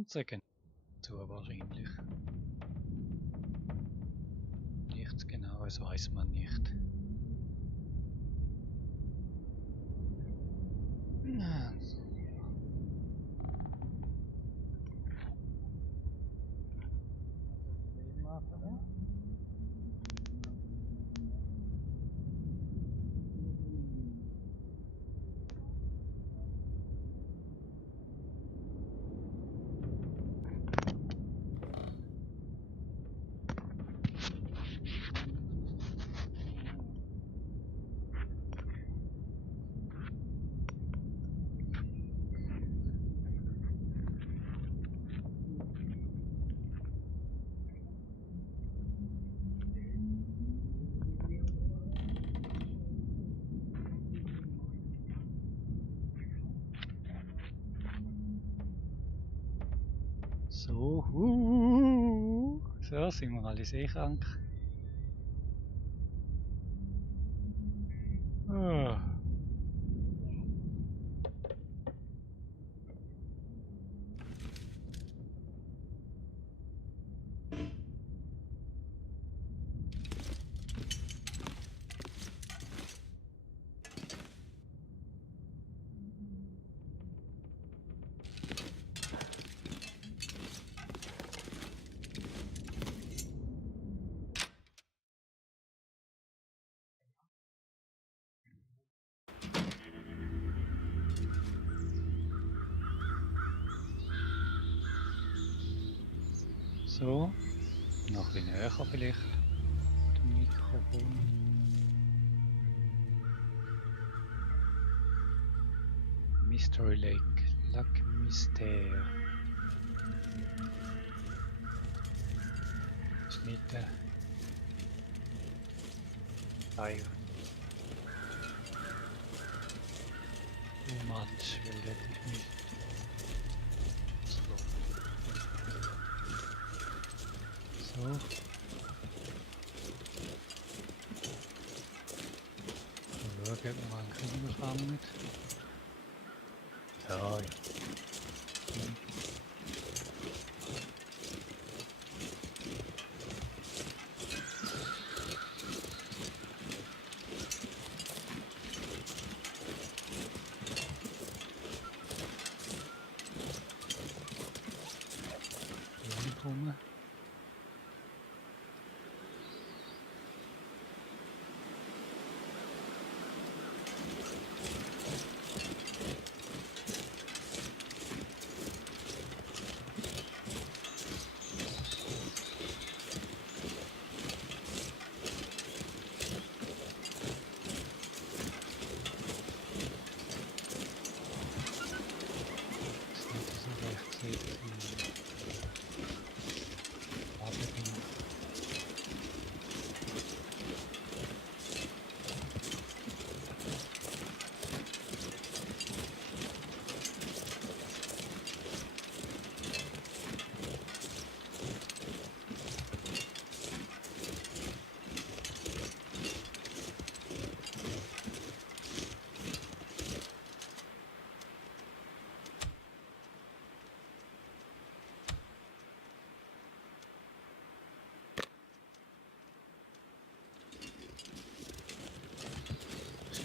Und sagen zu wahrscheinlich. Nichts Genaues weiß man nicht. So, so sind wir alle seekrank. So, noch ein bisschen näher vielleicht, dem Mikrofon. Mystery Lake, Lac Mystère. Ist nicht der Teil. Too much, weil das ist nicht so. So. Mal schauen, ob wir einen Krieger fangen. So, ja. Rum.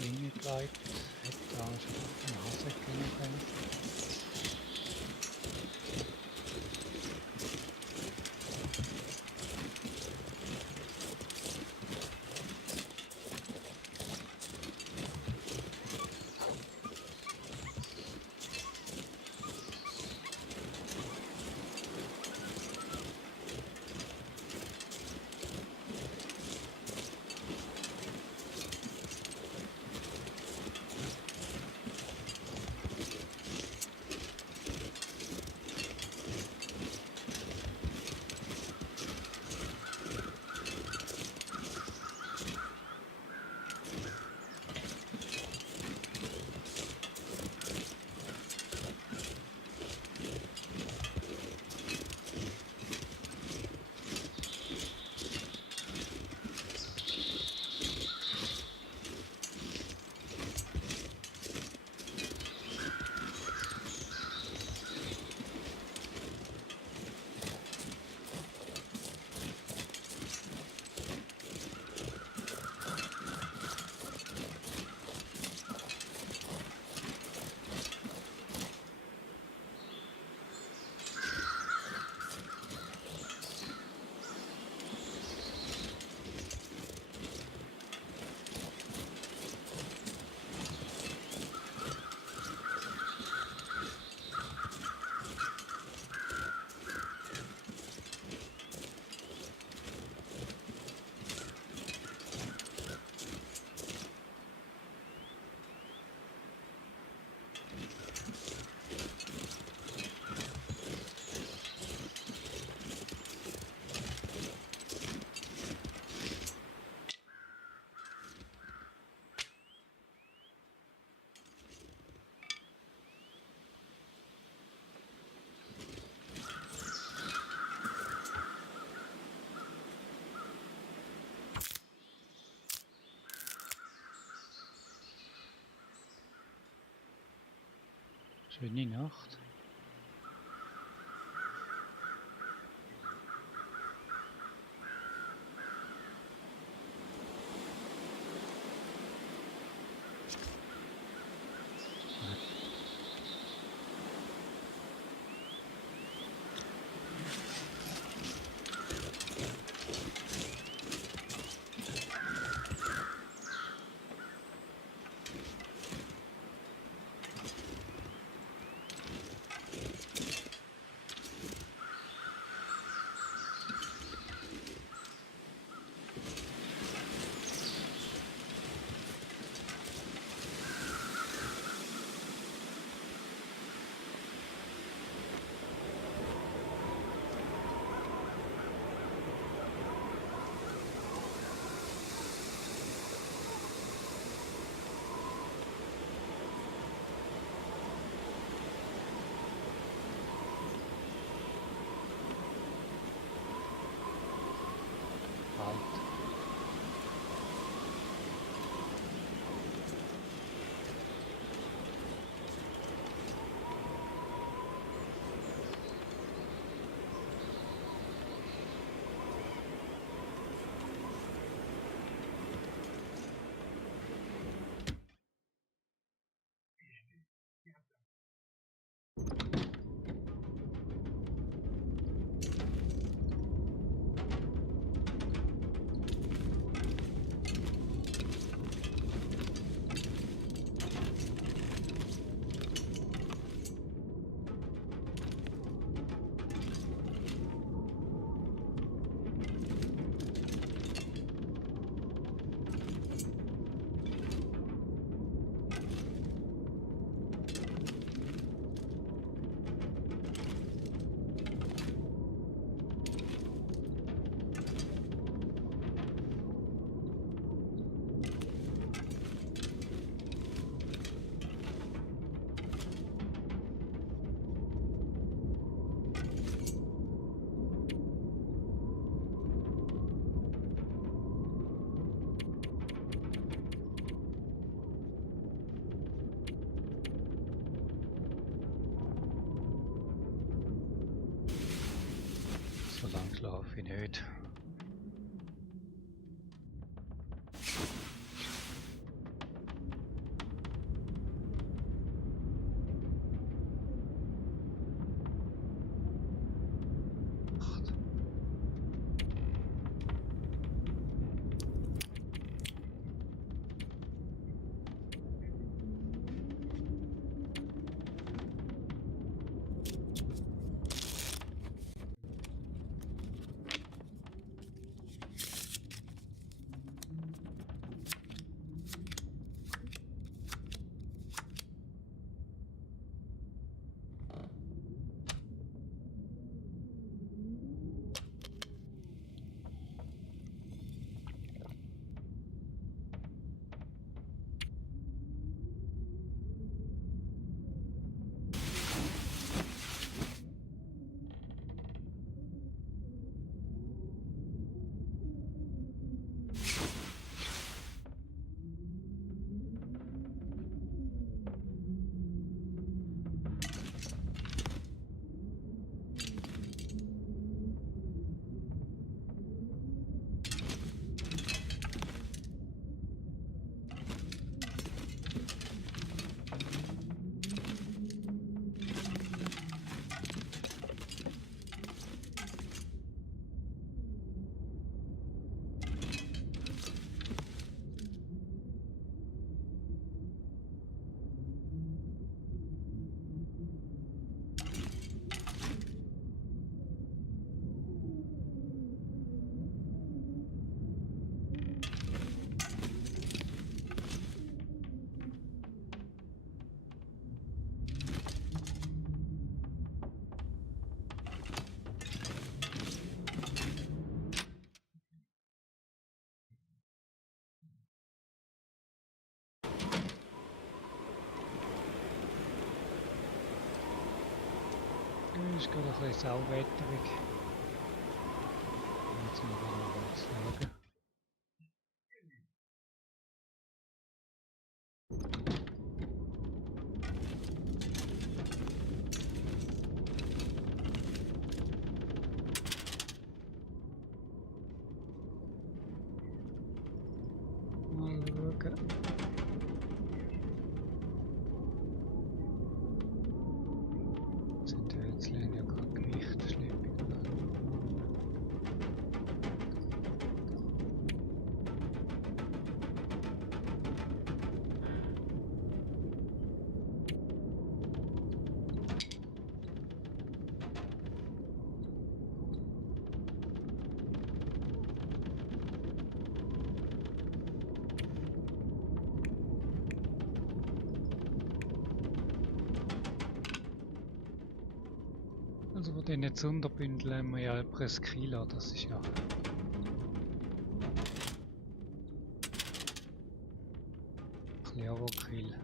Linie bleibt, hätte da schon auf den Hase gehen können. Schöne Nacht. Halt. So lang schlafe ich nicht. Acht. Ist gerade ein bisschen sauwetterig. Jetzt noch mal was sagen. diesen Zunderbündeln haben wir ja etwa 1 Kilo, das ist ja... ein bisschen Overkill.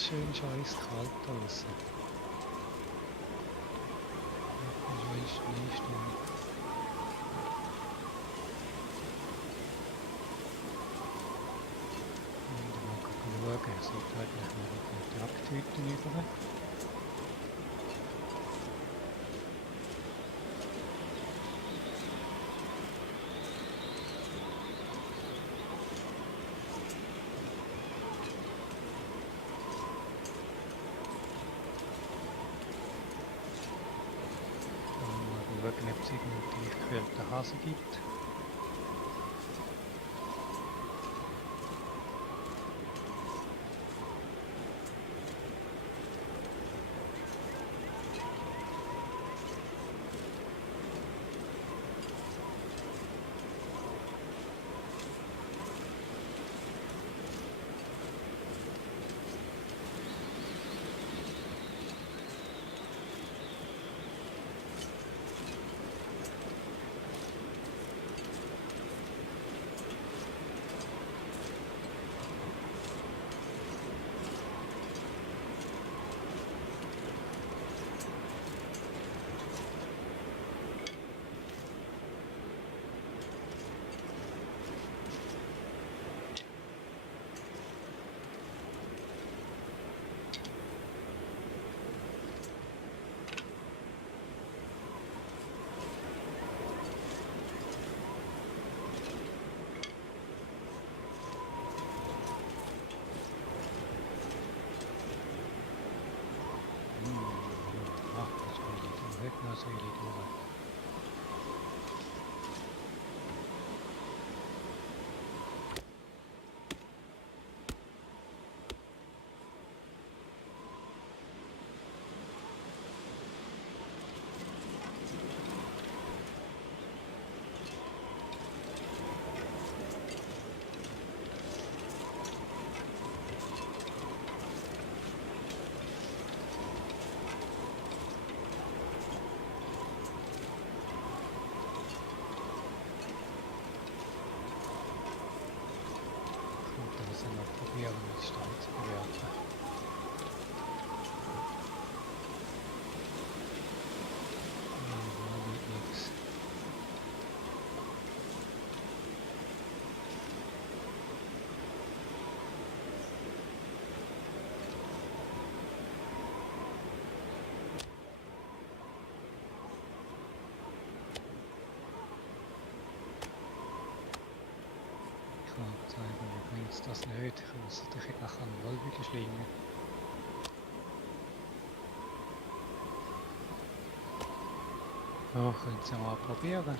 Schön scheiß kalt draußen. Ja, ist Schneesturm. Und mal schauen, es sollte halt noch mal die Jagdhütten über. Mal schauen, ob es irgendwie gekühlten Hasen gibt. Das will ich durch. Probieren, mit Stein zu bewerten. Da liegt nichts. Ich kann zeigen, mir bringt das nicht. Ich muss natürlich nachher einen Wollwickel schlingen. Ja, können Sie mal probieren.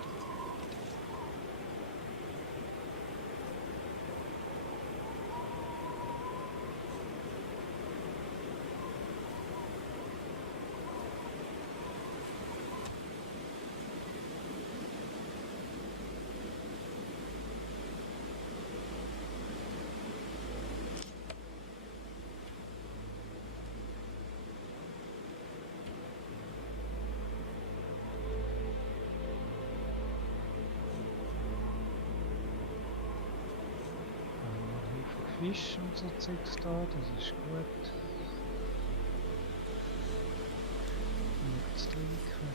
Fisch und so Zeugs da, das ist gut. Genug zu trinken.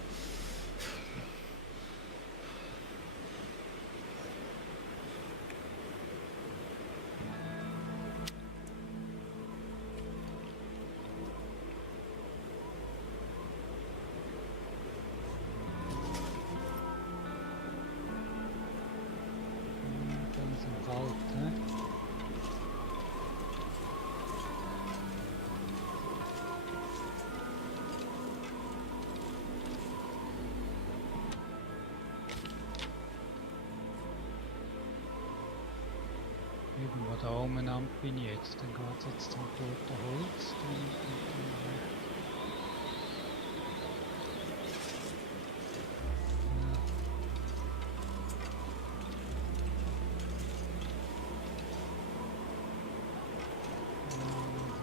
Ganz im Wald, ne? Irgendwo da umeinander bin ich jetzt, dann geht es jetzt zum toten Holz.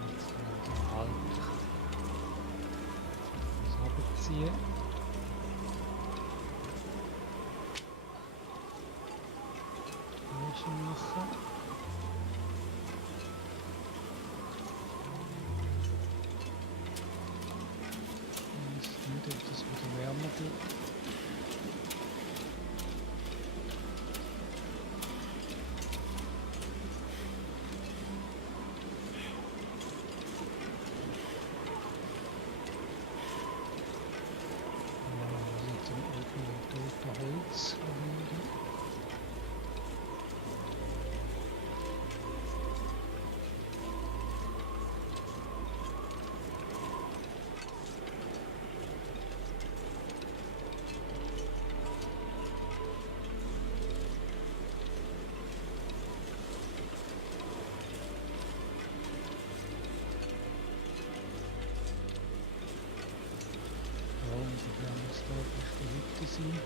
Jetzt langsam halt das runterziehen. Fleisch machen. Nicht, ob das wieder wärmer wird. Also zum toten Holz verwenden. Und wir werden jetzt da auf der Hütte sein.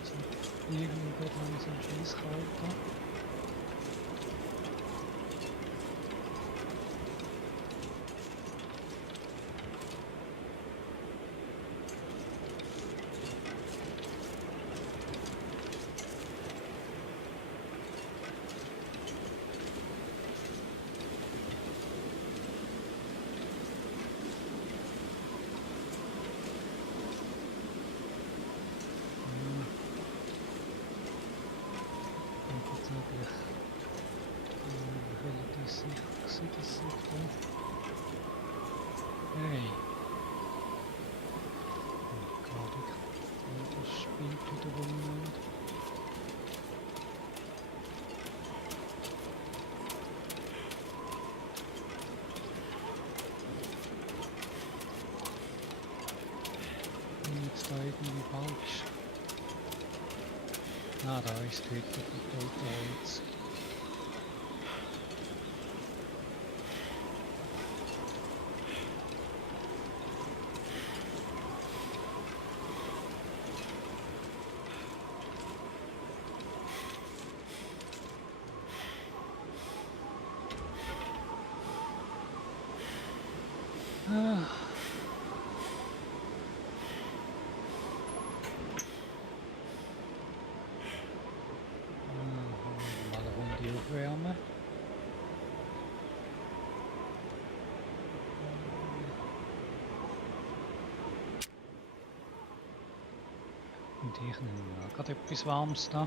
Also irgendwie wird langsam scheiß kalt. Jetzt eigentlich relativ sicher gewesen, dass ich da... Hey! Gerade das spinnt wieder rum. Bin jetzt da irgendwie falsch? Ah, da ist die Hütte von toten Holz. Ah. Mal eine Runde aufwärmen. Und ich nehme gerade etwas Warmes da.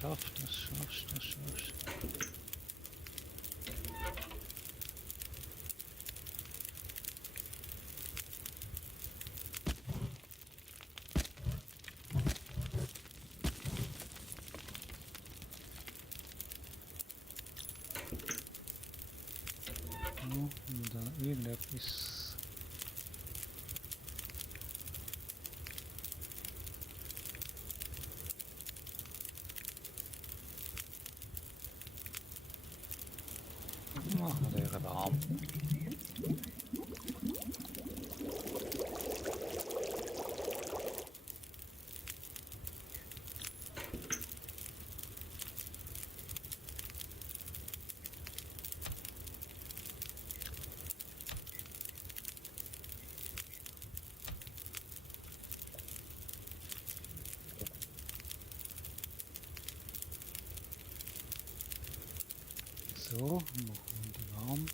Schaffst. Und dann irgendetwas. So, machen wir die warm.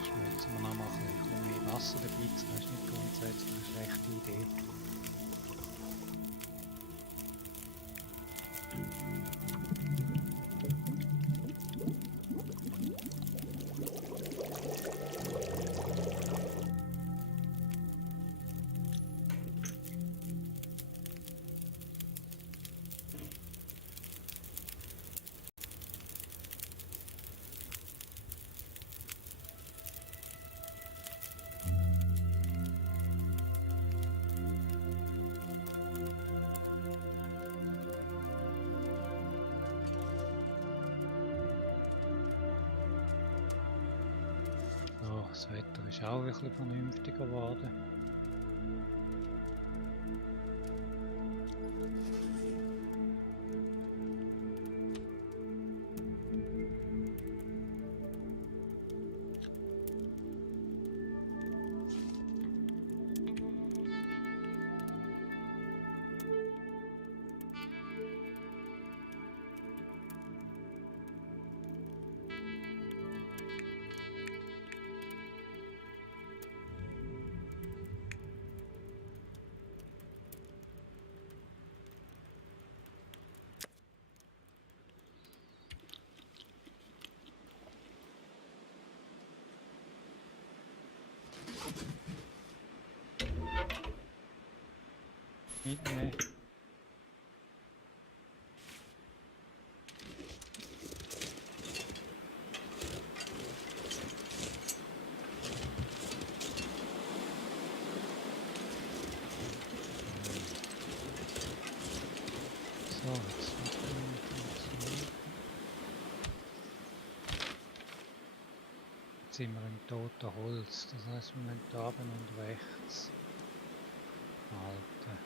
Schmelzen wir noch mal ein bisschen mehr Wasser dabei, das ist nicht grundsätzlich eine schlechte Idee. So, das Wetter ist auch ein bisschen vernünftiger geworden. Mitnehmen. So, jetzt sind wir im toten Holz, das heißt wir müssen da oben und rechts halten.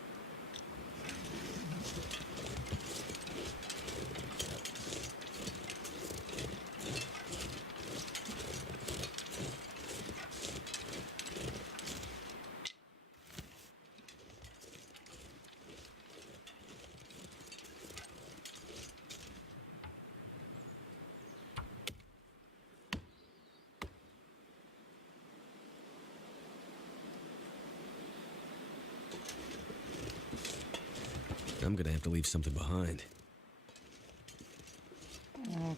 I'm gonna have to leave something behind.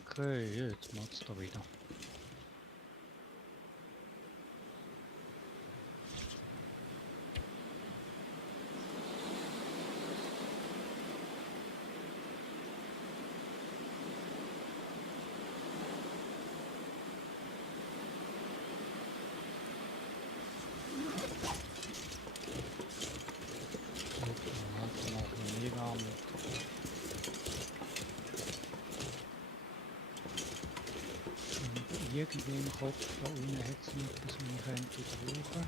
Okay, jetzt macht's da wieder. Irgendwie im Kopf da unten hat es nicht, dass man könnte brauchen.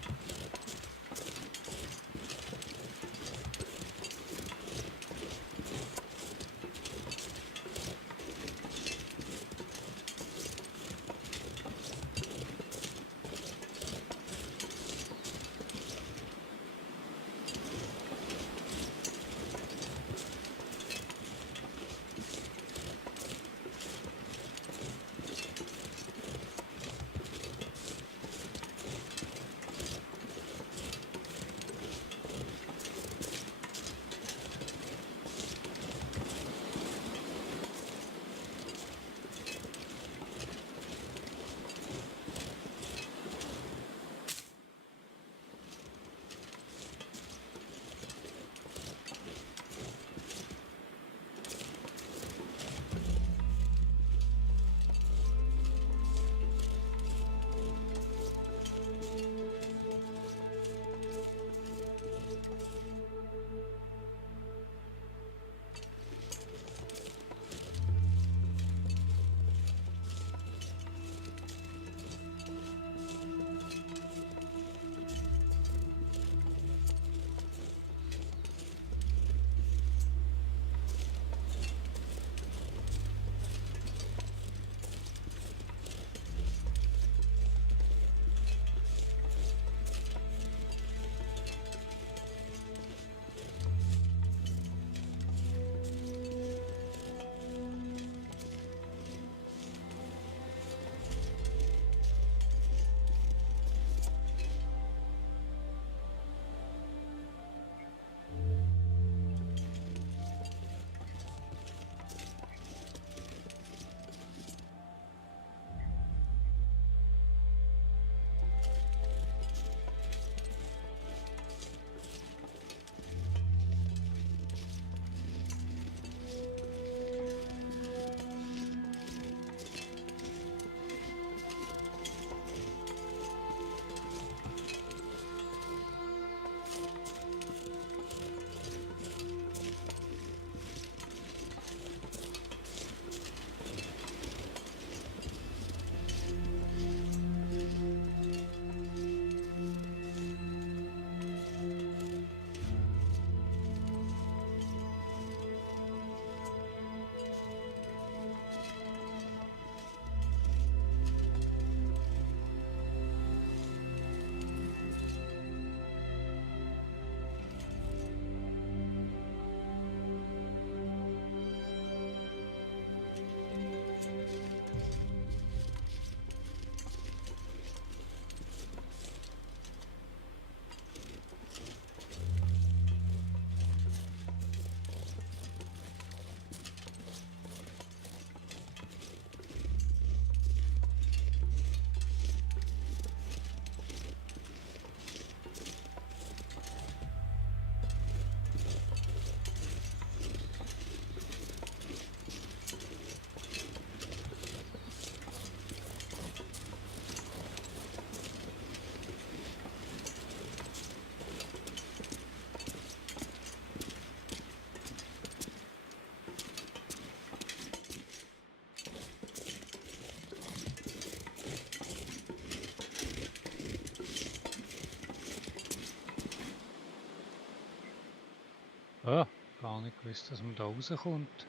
Ah, gar nicht gewusst, dass man da rauskommt.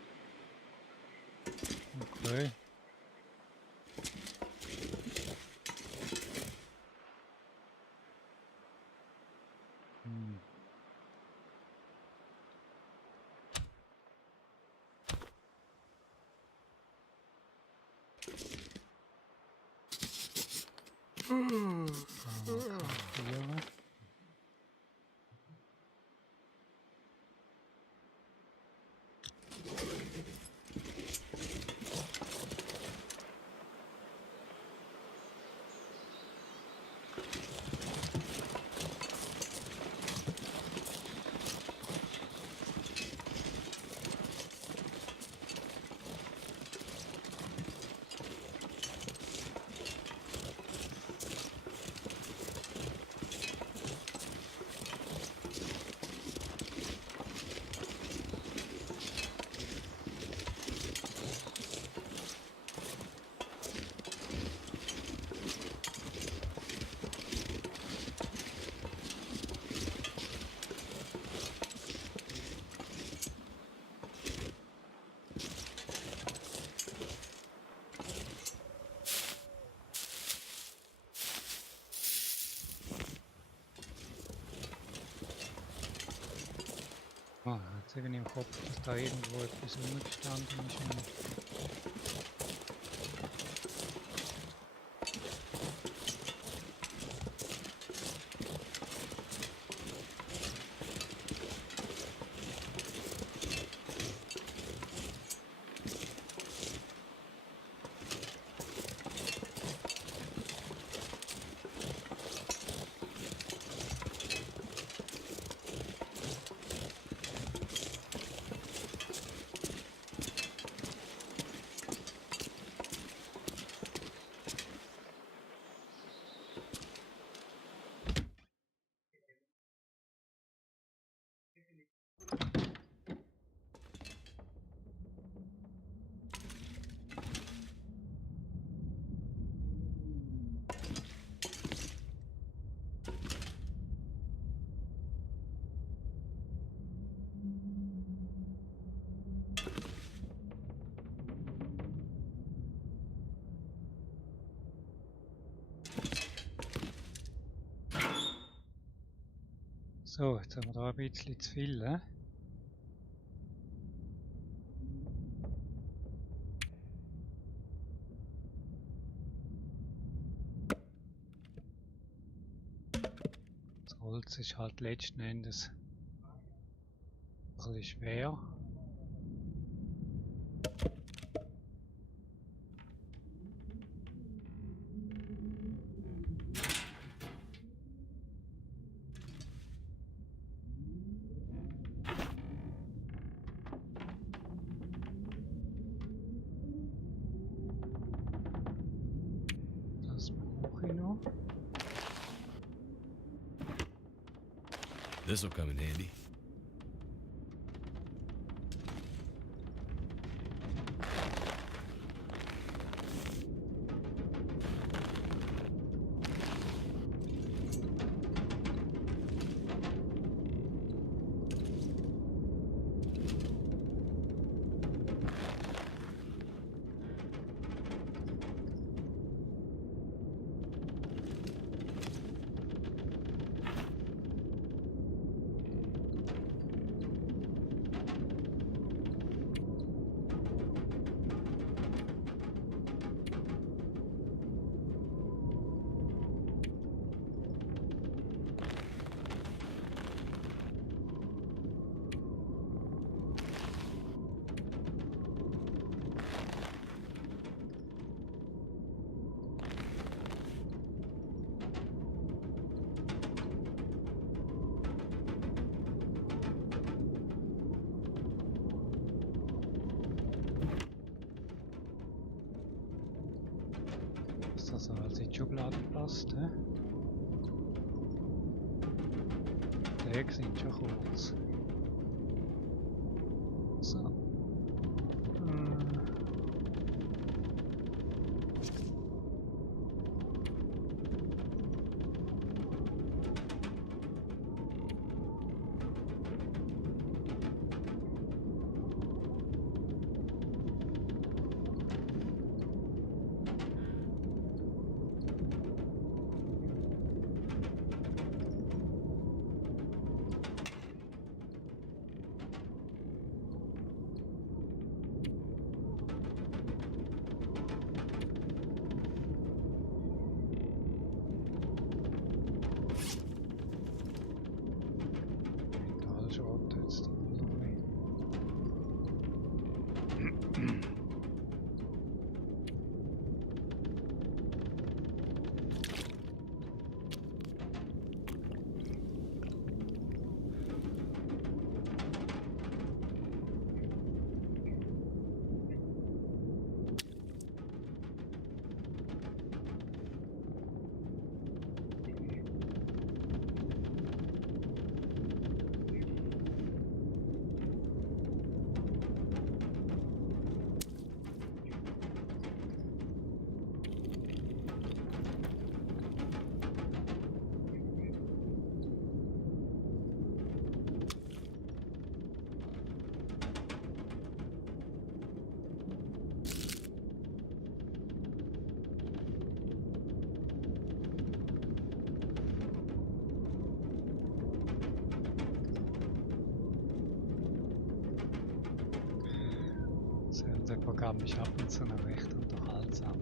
Okay. Hm. Kartieren. Ah, jetzt irgendwie im Kopf, dass da irgendwo etwas rumgestanden ist. So, jetzt haben wir da ein bisschen zu viel, ne? Das Holz ist halt letzten Endes ein bisschen schwer. Das brauche ich noch. This'll come in handy. Dass das also in die Schublade passt, ne? Die Wege sind schon kurz. So. Programm ist ab und zu noch recht unterhaltsam.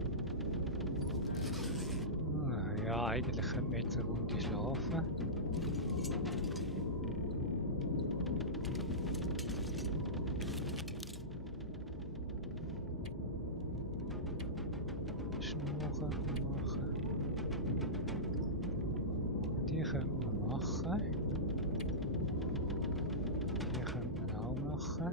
Ja, eigentlich könnte man jetzt eine Runde schlafen. Schnur könnte man machen. Die könnte man machen. Die könnte man auch machen.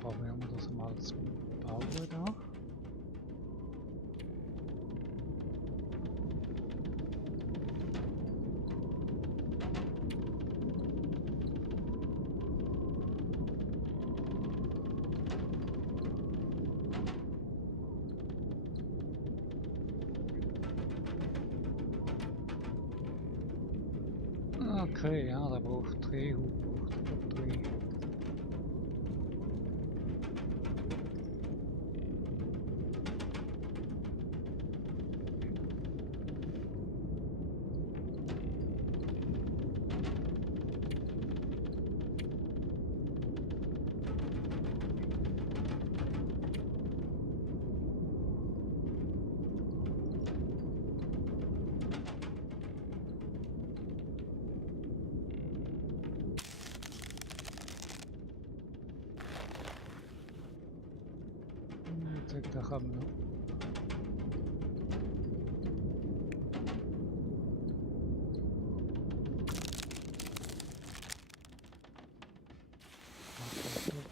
Probieren wir das mal zu bauen da. Okay, ja, da braucht 3 Hut, braucht aber 3. Da kann man noch.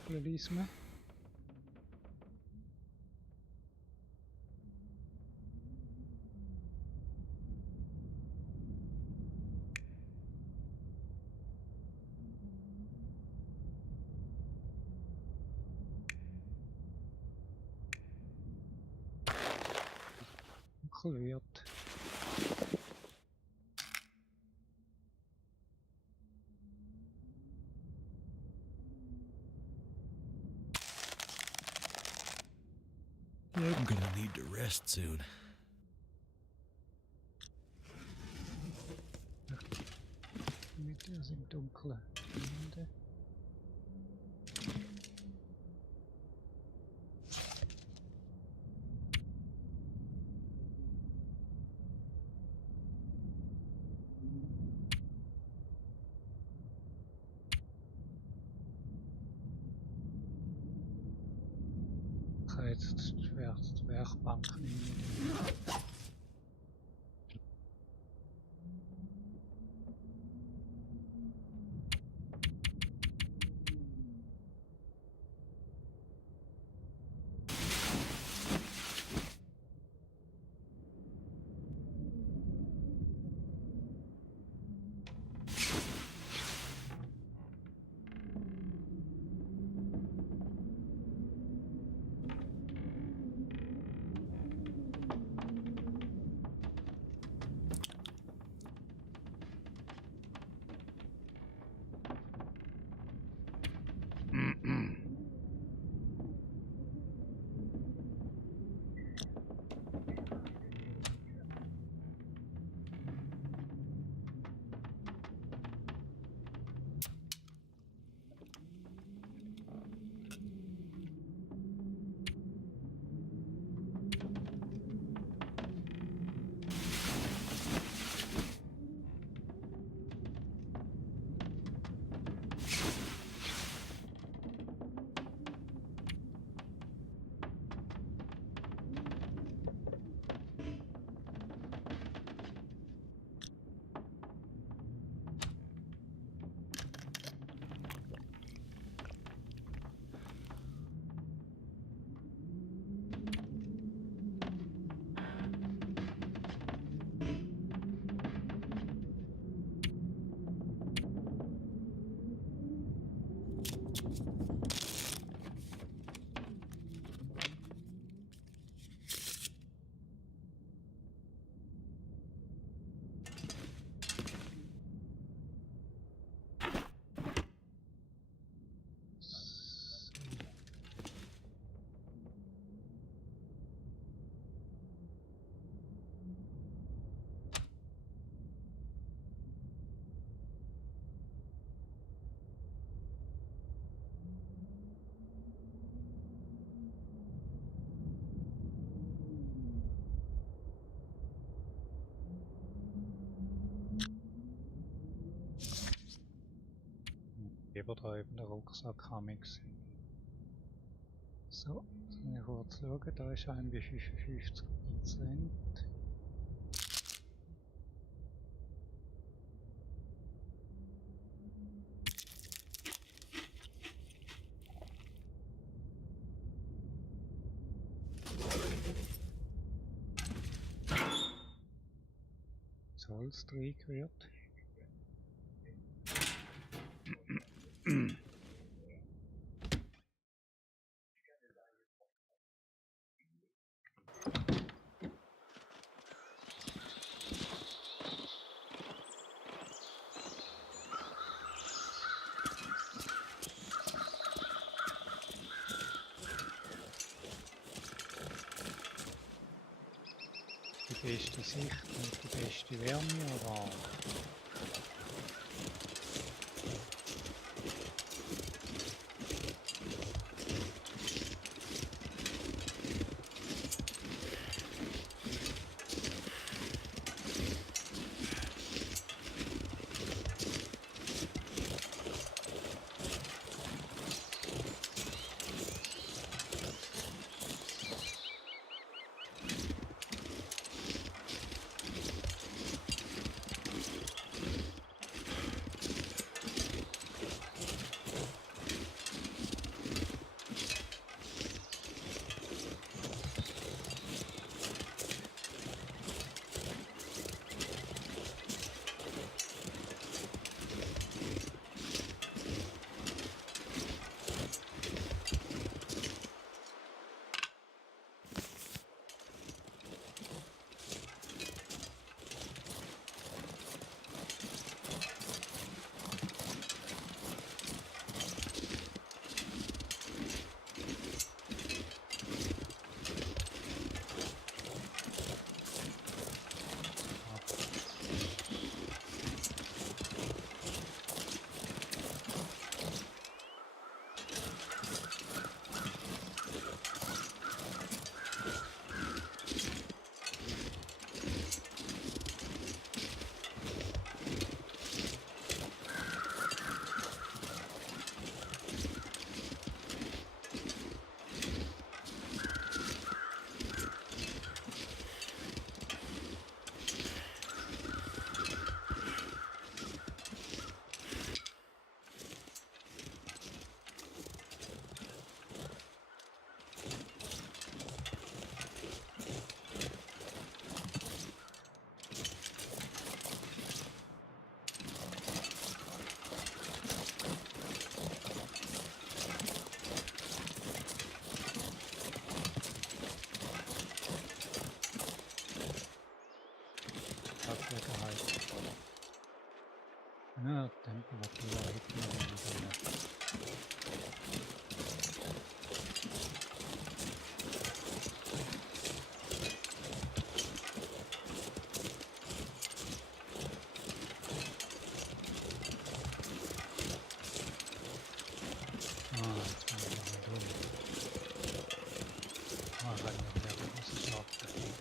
Doppellisme. Wird. I'm gonna need to rest soon. Mit im Dunkeln. Ich kann jetzt die Werkbank nehmen. übertrieben, der Rucksack kann ich sehen. So, jetzt muss ich kurz schauen, da ist ein bei 55%. Das Holz reingerührt. Die beste Sicht und die beste Wärme, aber Gelegenheit. Ja, Temperatur hätten wir wieder nicht. Jetzt bin ich noch dumm. Rennen wir wieder, das ist abgefallen.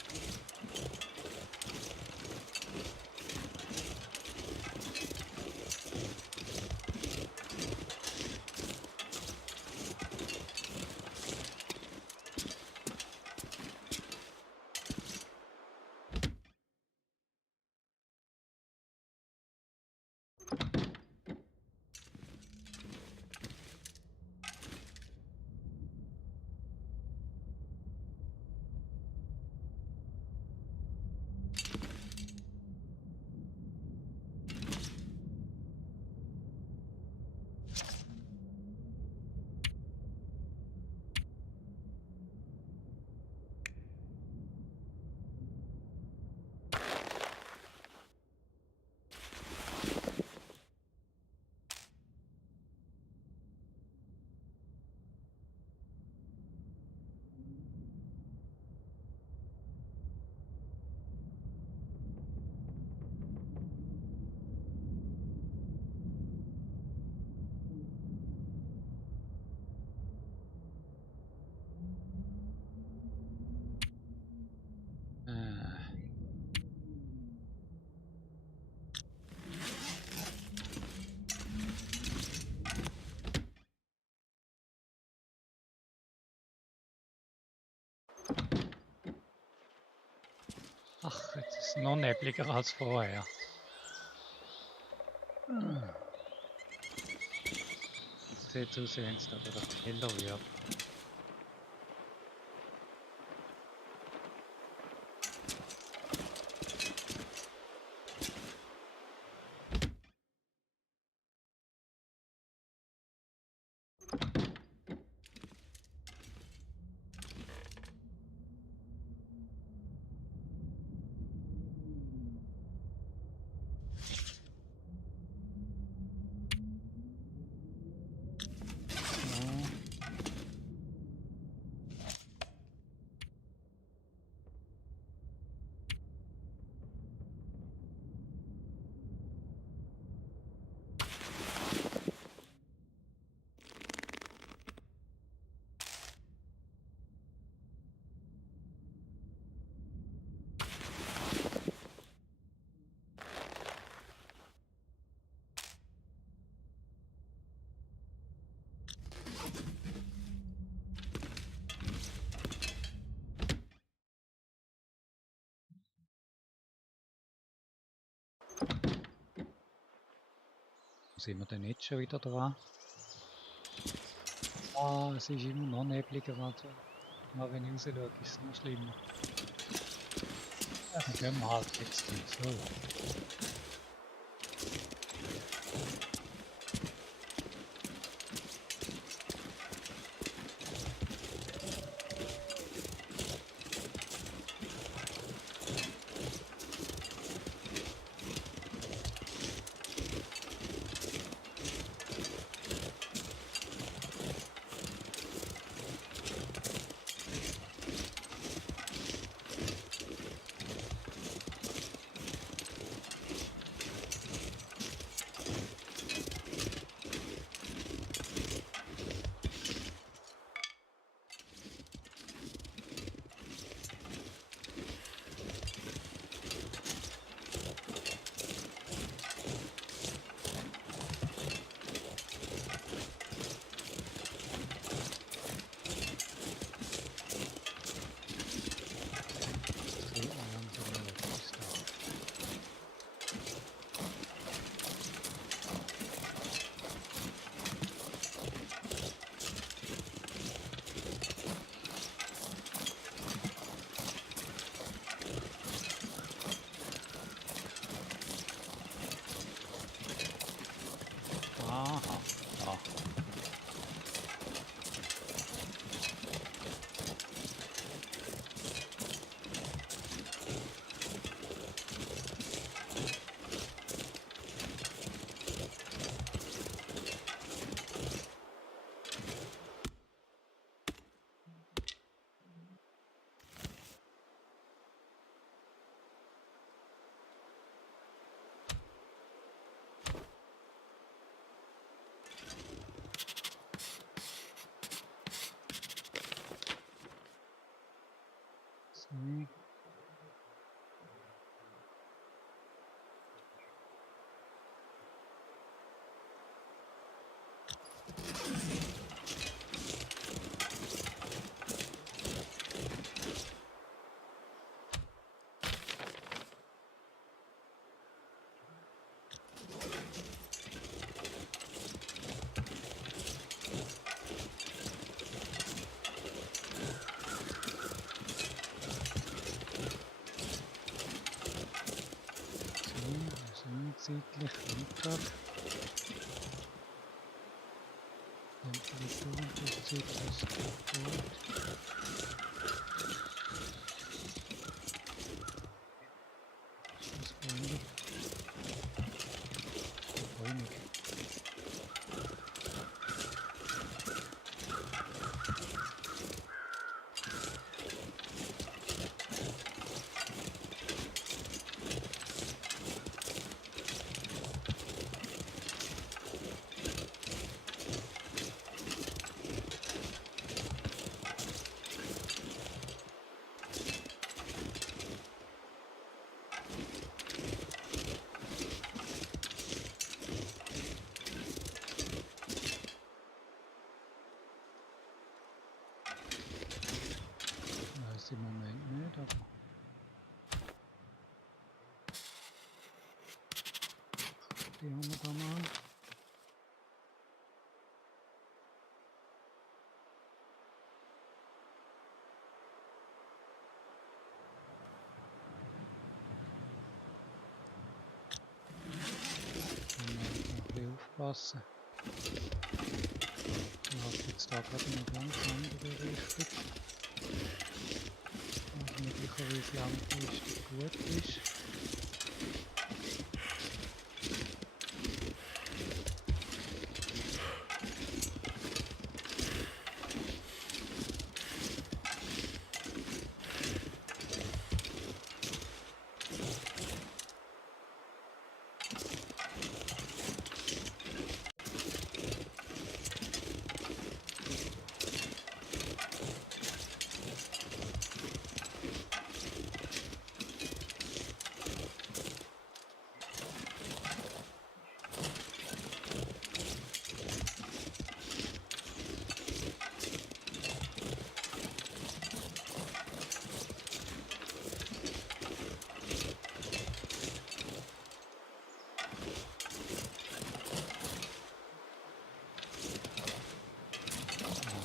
Ist noch nebliger als vorher. Sieht aus, wenn es da wieder heller wird. Sind wir denn jetzt schon wieder dran? Ah, es ist immer noch nebliger, also wenn ich raus schaue, ist es noch schlimmer. Ja, dann gehen wir halt jetzt so. Aha, ja. So. Seitlich Mittag. Temperatur unterschied ist gut. Das bräunlich. Bräunlich. Die haben wir da mal. Ein bisschen aufpassen. Ich jetzt da gerade in eine ganz andere Richtung. Was möglicherweise langfristig gut ist.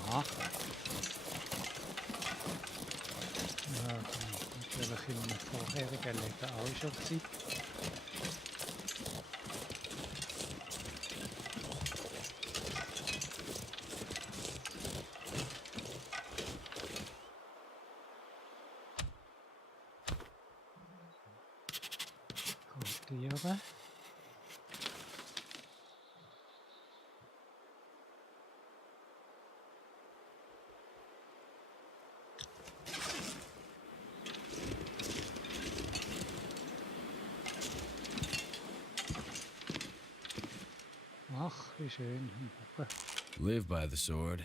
Aha. Ja, natürlich in einem vorherigen Leben auch schon gewesen. Kopieren. Ach, wie schön. Ein Bogen. Live by the sword.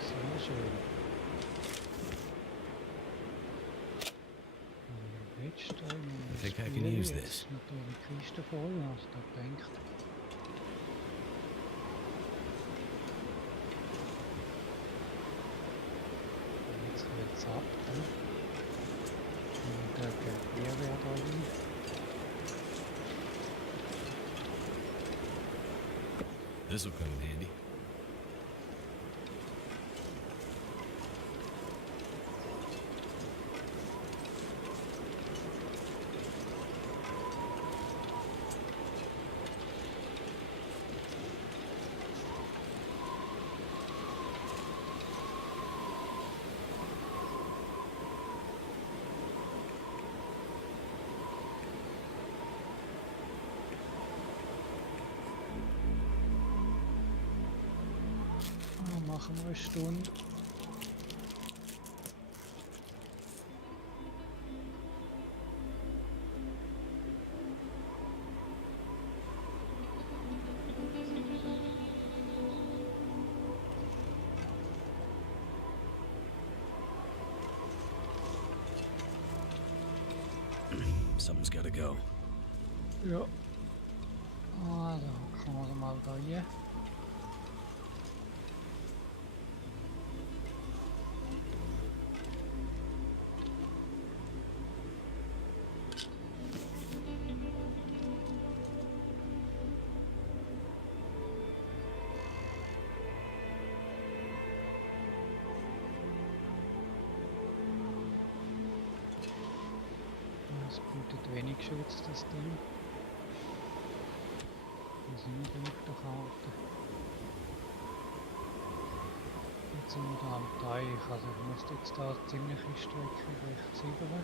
Sehr schön. Jetzt I think I can use this. Natürlich die Kiste voll, hast du da gedacht. Jetzt wird es ab. Und der Bier wäre da rein. This'll come in handy. Machen wir eine Stunde. Something's gotta go. Ja. Ah, da kann man mal da hier. Das bietet wenig Schutz, das Ding. Wir sind nicht auf der Karte. Jetzt sind wir da am Teich, also ich müsste jetzt da eine ziemliche Strecke rechts rüber.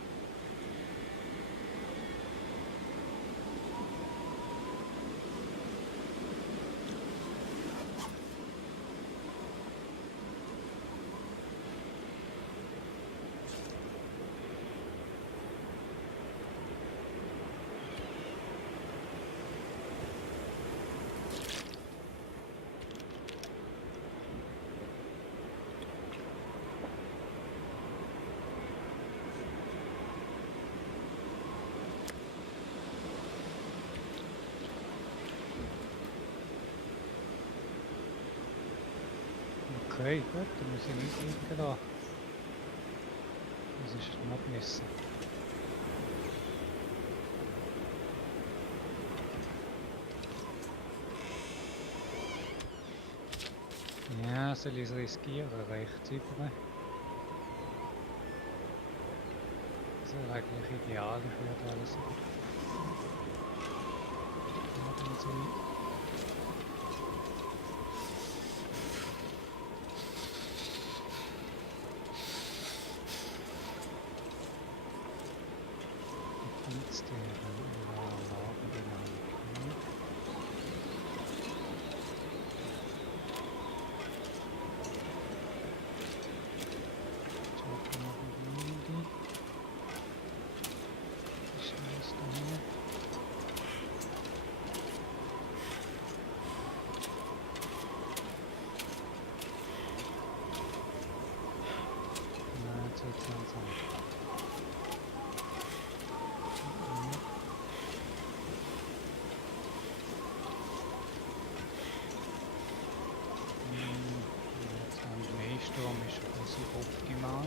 Okay, gut, dann muss ich nicht liegen da. Das ist nicht messen. Ja, soll ich es riskieren? Rechts über. Das wäre eigentlich ideal, ich würde alles haben sein. Jetzt der Lagerdynamik. Checken wir die Winde. Was ist das da hier? Nein, jetzt wird es langsam. Jetzt haben wir Schneesturm ist ein bisschen optimal.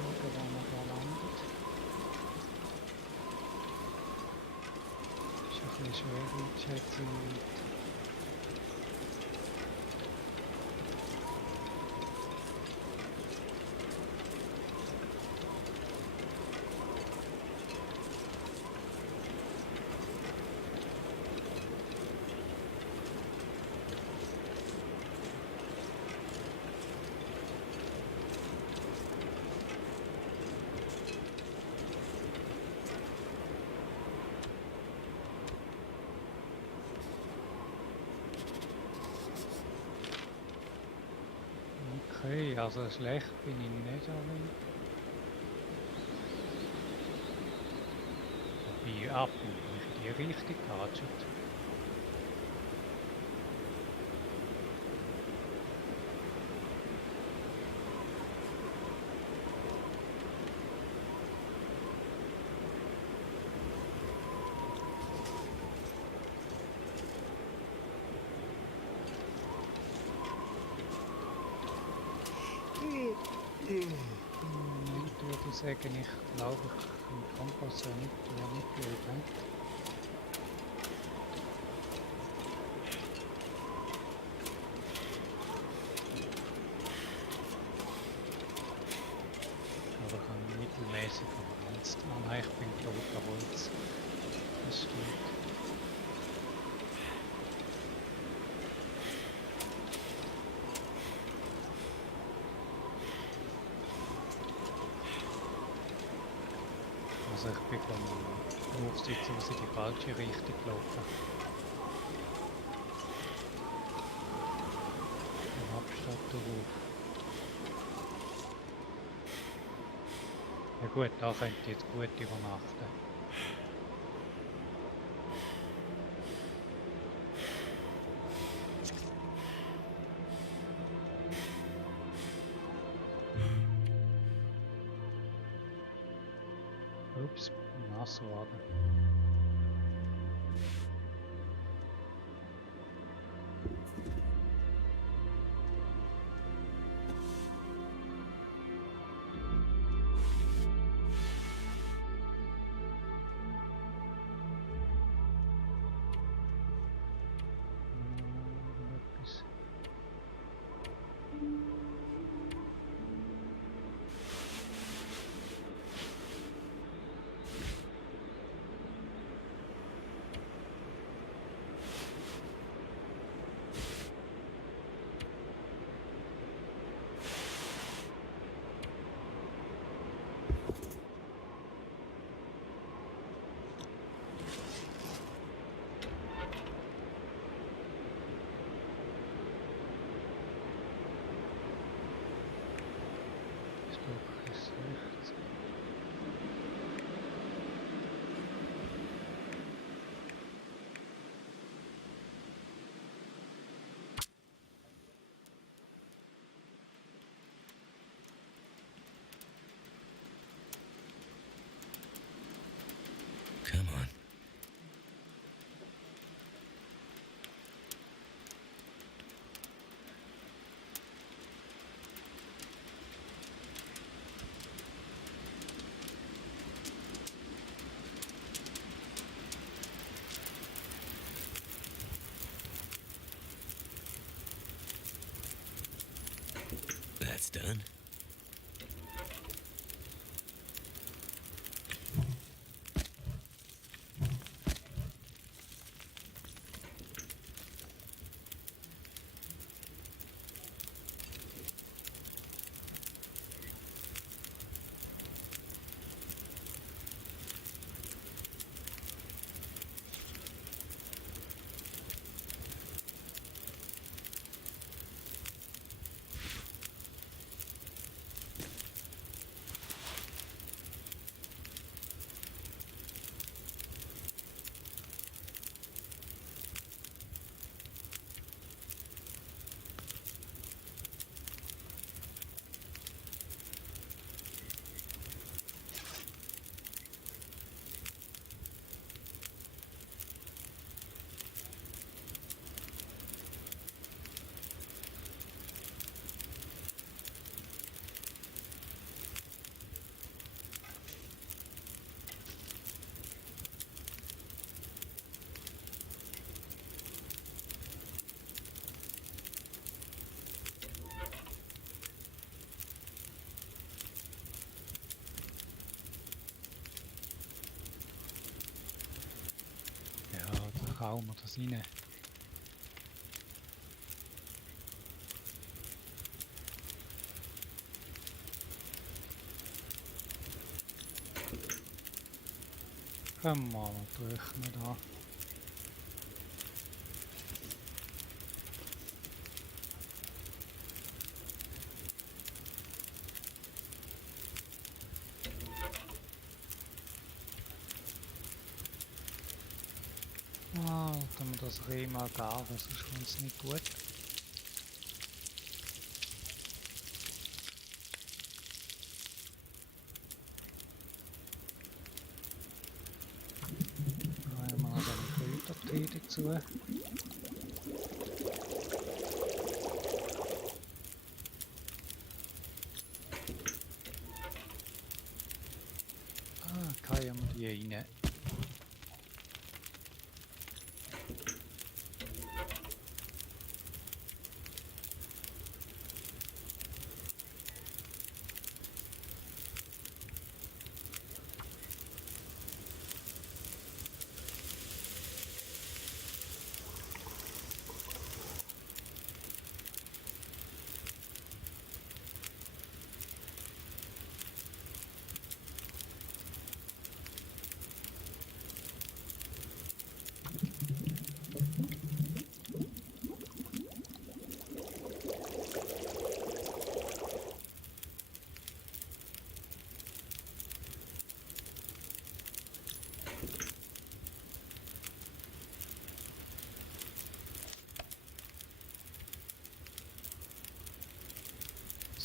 Schauen, wo man da landet. Ist ein bisschen schwer einzuschätzen. Okay, also schlecht bin ich nicht, aber wobei ab und in die Richtung geratscht. Moment würde ich sagen, ich glaube, ich im Kompass ja nicht leben. Aber ich habe mittelmäßig verwandt. Ah nein, ich bin toter Holz. Das stimmt. Also ich bin vom Berufssitz aus in die falsche Richtung gelaufen. Im Abstatt darauf. Ja gut, da könnt ihr jetzt gut übernachten. Ups, nass geworden. Etwas. That's done. Ja, da kaum wir das rein. Können wir mal drücken da. Ah, dann wir das Reh mal gar, das ist für uns nicht gut. Dann haben wir noch einen Kräutertee dazu. Ah, kann wir die rein.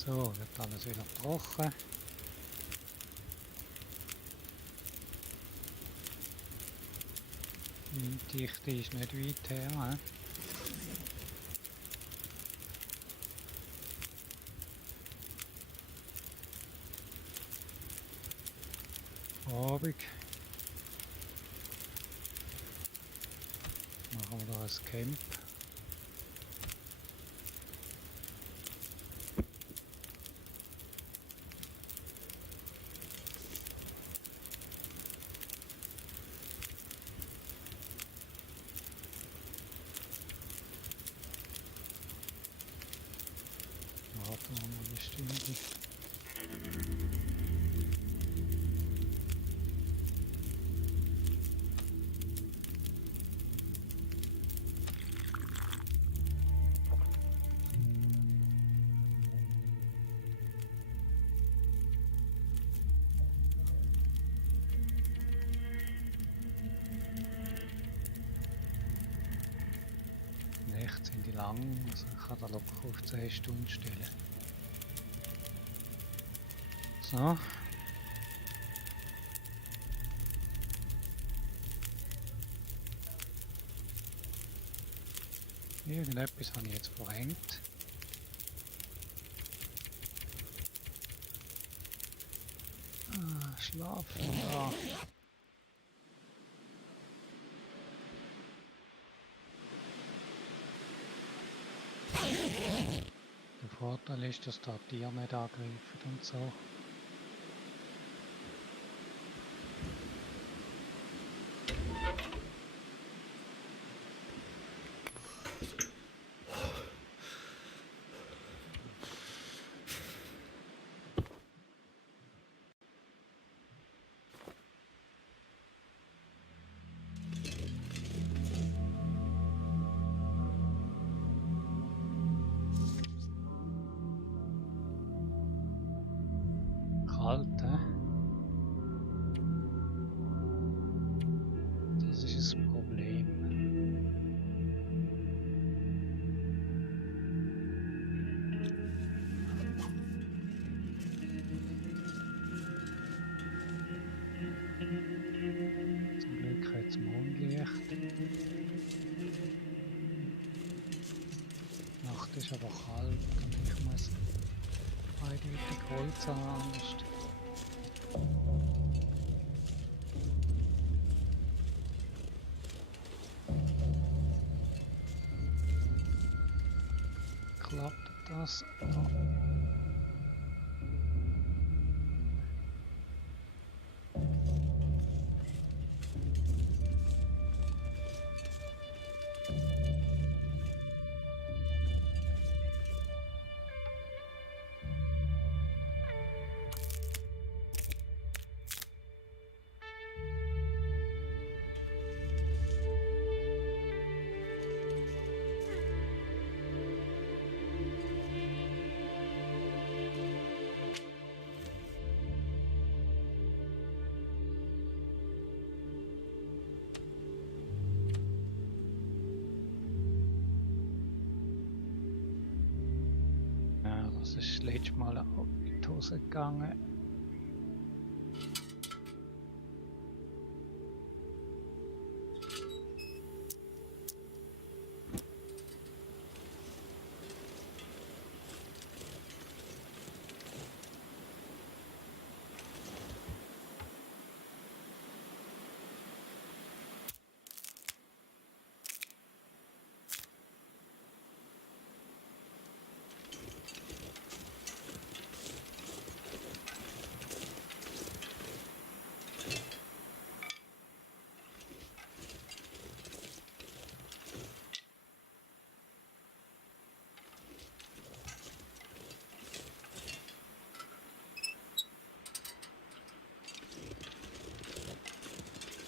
So, wird alles wieder gebrochen. Die Dichte ist nicht weit her. Abend. Machen wir da ein Camp. Warten wir mal eine Stunde. Nächte sind die lang, also ich kann da locker auf 10 Stunden stellen. So. Irgendetwas habe ich jetzt verhängt. Ah, schlafen da. Der Vorteil ist, dass da Tiere nicht angreifen und so. Kalt, hä? Das ist das Problem. Zum Glück hat es Mondlicht. Die Nacht ist aber kalt und ich muss eindeutig Holz haben, anders. Klappt das? Ja. Ja, das ist das letzte Mal in die Hose gegangen.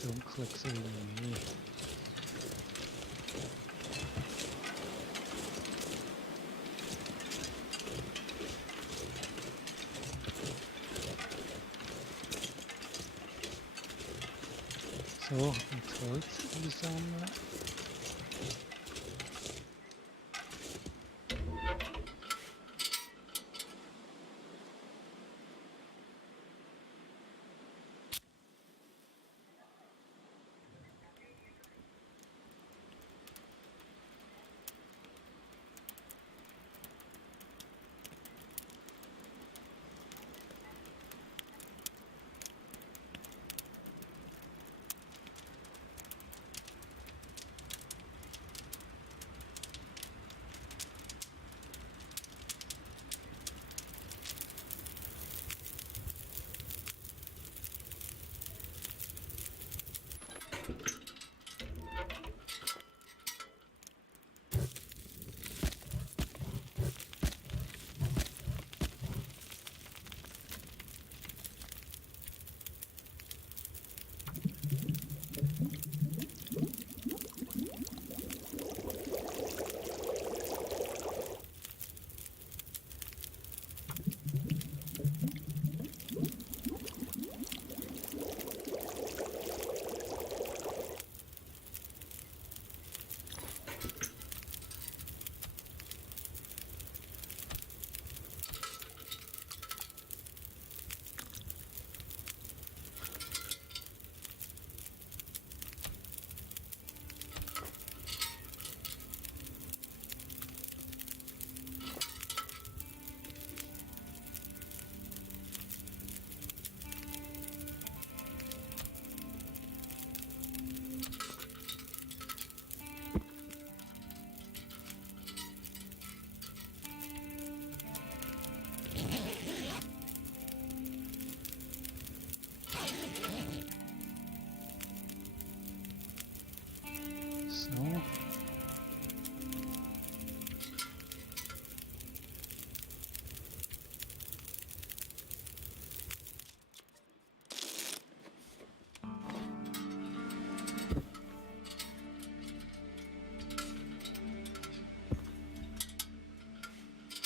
Dunkel gesehen wie. So, jetzt Holz einsammeln.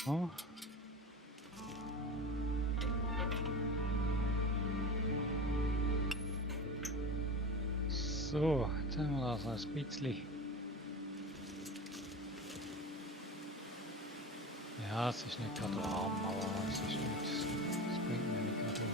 Oh. So, jetzt haben wir das ein bisschen. Ja, es ist nicht gerade warm, aber es ist nicht. Es bringt mir nicht gerade um.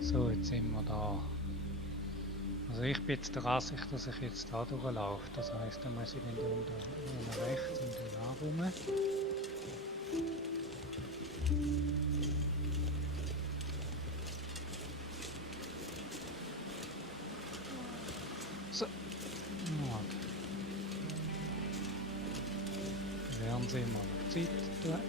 So, jetzt sind wir da. Also ich bin jetzt der Ansicht, dass ich jetzt da durchlaufe. Das heisst, dann muss ich dann hier unten rechts und da rum. So. Und dann werden sie mal auf die Seite tun.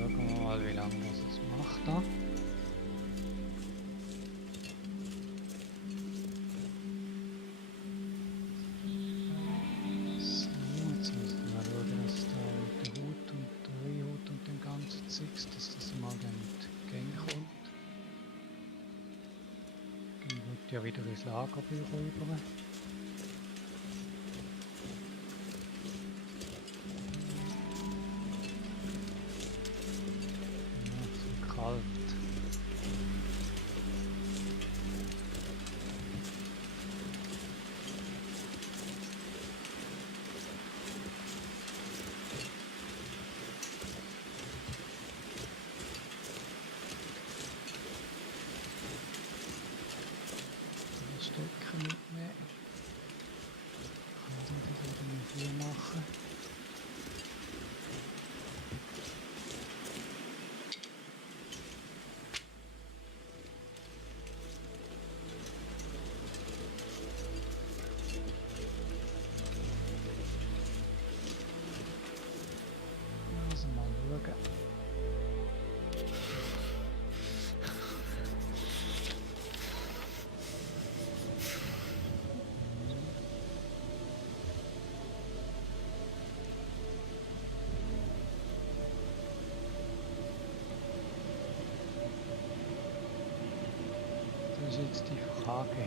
Schauen wir mal, wie lange das es macht da. So, jetzt müssen wir mal schauen, dass da mit der Hut und der Rehhut und dem ganzen Zeugs, dass das mal dann mit Gang kommt. Dann wird ja wieder ins Lagerbüro über. Ja, so kalt. Stecker mitnehmen. Kann ich das wieder mit hier machen? Also mal schauen. Das ist jetzt die Frage.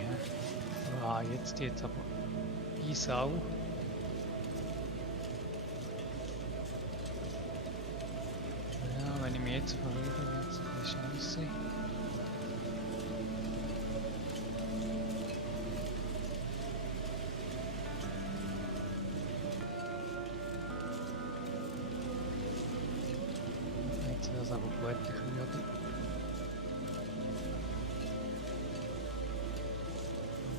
Ah, jetzt aber Isau. Ja, wenn ich mich jetzt verliere, wird es ein bisschen scheiße. Jetzt wäre es aber gut, ich würde.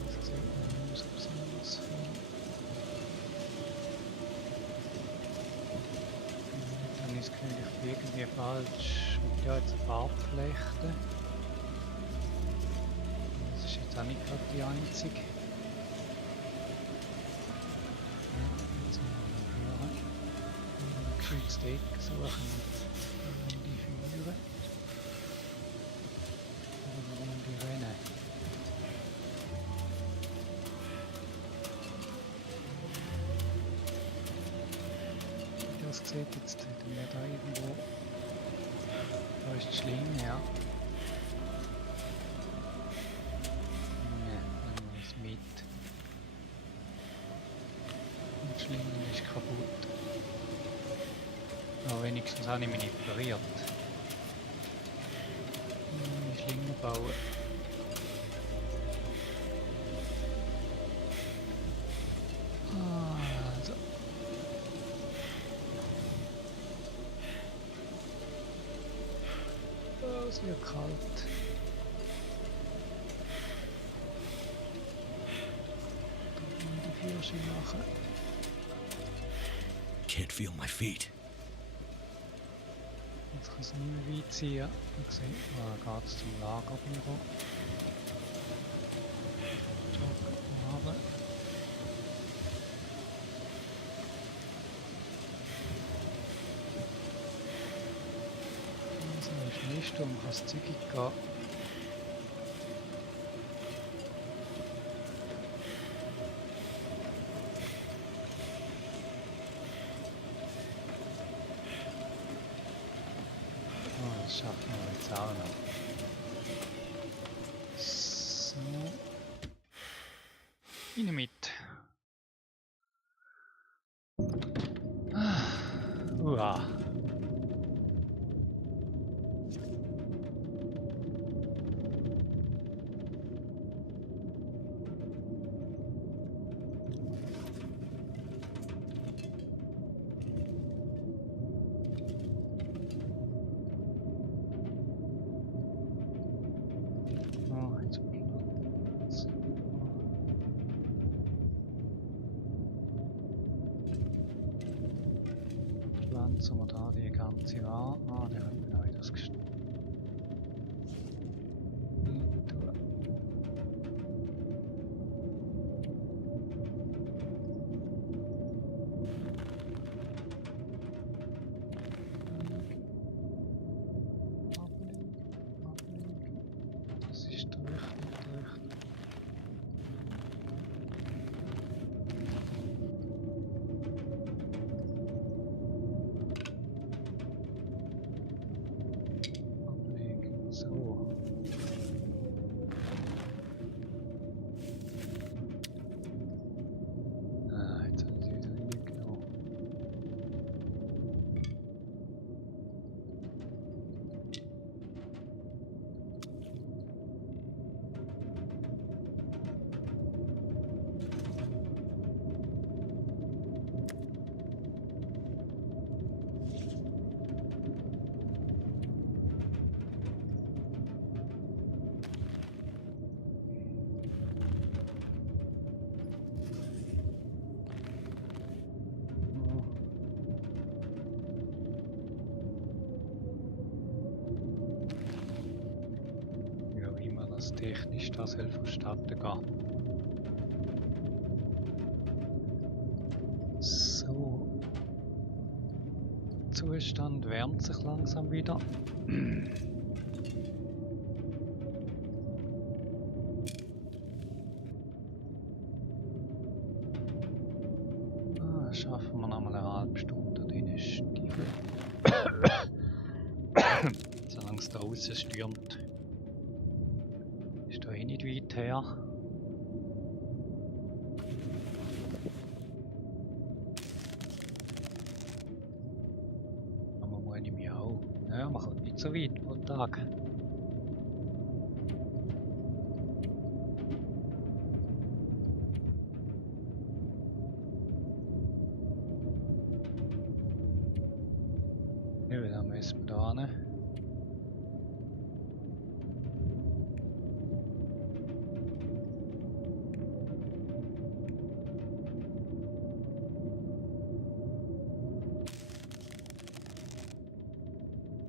Das sieht man aus, ob es anders dann ist es vielleicht irgendwie falsch. Ja, jetzt eine Farbflechte. Das ist jetzt auch nicht gerade die einzige. Ja, jetzt müssen wir mal hören. Eine geschützte Ecke suchen und die führen. Oder warum die rennen. Wie das sieht, jetzt hätten wir da irgendwo. Da ist die Schlinge, ja. Ne, nehmen wir es mit. Und die Schlinge ist kaputt. Aber wenigstens habe ich mich nicht verwirrt. Die Schlinge bauen. Also. Oh, es wird kalt. Dann die Fürsche machen. Can't feel my feet. Jetzt kann es nicht mehr weit ziehen. Man sieht, da geht es zum Lagerbüro. Joggen runter. Also ist Kiste und kann das Zeug gehen. Oh, das schaffen wir jetzt auch noch. So. Rein mit. Uah. Oh, jetzt Platz. Pflanzen wir da die ganze Ware. Ah, der hat mir neu das geschnitten. Das ist durch. Ablegen. So. Ah, jetzt haben sie wieder reingenommen. Oh. Ja, wie man das technisch da soll vonstatten gehen. So. Der Zustand wärmt sich langsam wieder. Ah, schaffen wir noch mal eine halbe Stunde drin Stiefel. Solange es da draußen stürmt. Ist da eh nicht weit her. Aber meine ich mich auch. Ja, man kommt nicht so weit pro Tag. Ja, dann müssen wir da hin.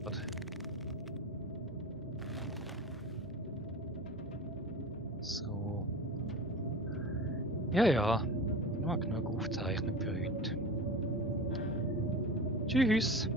Warte. So. Ja, ja. Nur genug aufzeichnen für heute. Tschüss.